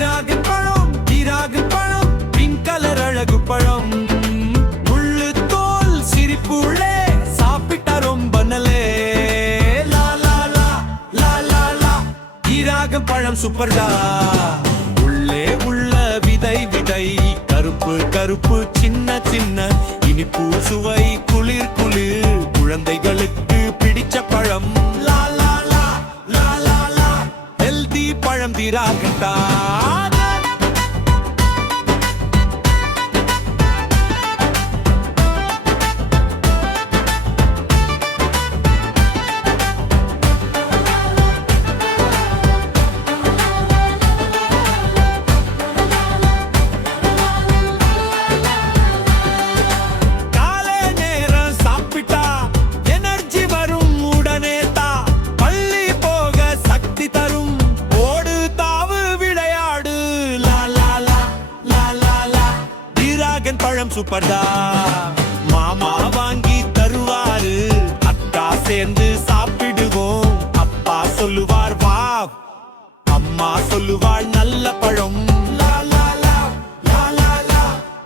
dragon பழம் pink colour அழகு பழம் முள்ளு தோல் சிரிப்பு உள்ளே சாப்பிட்டா ரொம்ப நல்லே லா லா லா லா லா லா டிராகன் பழம் சூப்பர்டா உள்ளே உள்ள விதை கருப்பு கருப்பு சின்ன சின்ன இனிப்பு சுவை குளிர் குளிர் குழந்தைகளுக்கு பிடிச்ச பழம் லா லா லா லா லா லா ஹெல்தி பழம் டிராகன் தான் பழம் சூப்பர்டா மாமா வாங்கி தருவாரு அக்கா சேர்ந்து சாப்பிடுவோம் அப்பா சொல்லுவார் வா அம்மா சொல்லுவாள் நல்ல பழம் லா லா லா லா லா லா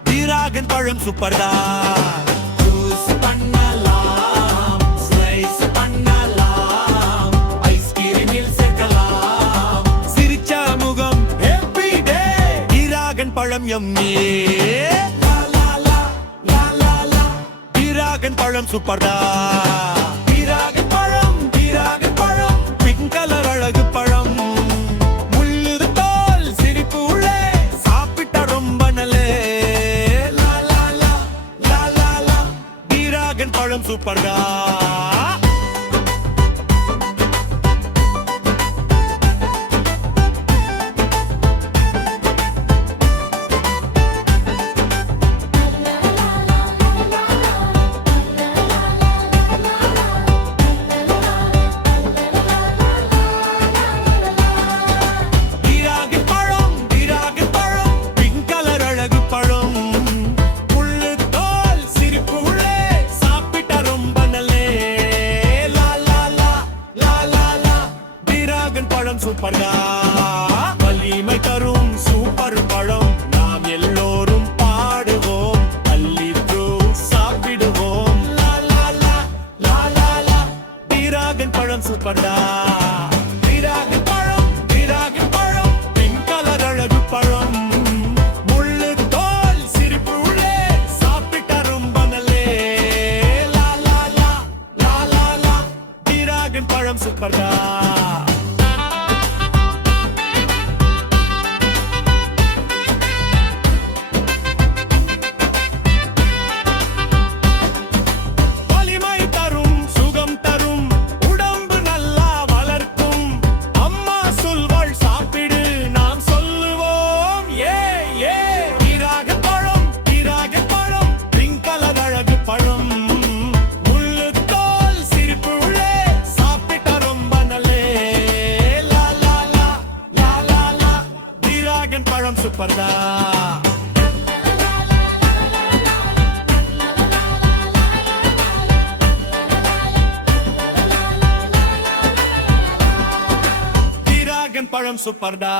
டிராகன் பழம் சூப்பர்டா ஜூஸ் பண்ணலாம் ஸ்லைஸ் பண்ணலாம் ஐஸ்கிரீமில் சேர்க்கலாம் சிரிச்ச முகம் ஹாப்பி டே டிராகன் பழம் யம்மி டிராகன் பழம் சூப்பர்டா டிராகன் பழம் பிங்க் கலர் அழகு பழம் முள்ளு தோல் சிரிப்பு உள்ளே சாப்பிட்டா ரொம்ப நல்லே லா லா லா லா லா லா டிராகன் பழம் சூப்பர்டா சூப்பர்டா வலிமை தரும் சூப்பர் பழம் நாம் எல்லோரும் பாடுவோம் அள்ளி சாப்பிடுவோம் லா லா லா லா லா லா டிராகன் பழம் சூப்பர்டா டிராகன் பழம் பிங்க் கலர் அழகு பழம் முள்ளு தோல் சிரிப்பு உள்ளே சாப்பிட்டா ரொம்ப நல்லே லா லா லா லா லா லா டிராகன் பழம் சூப்பர்டா பழம் சூப்பர்டா டிராகன் பழம் சூப்பர்டா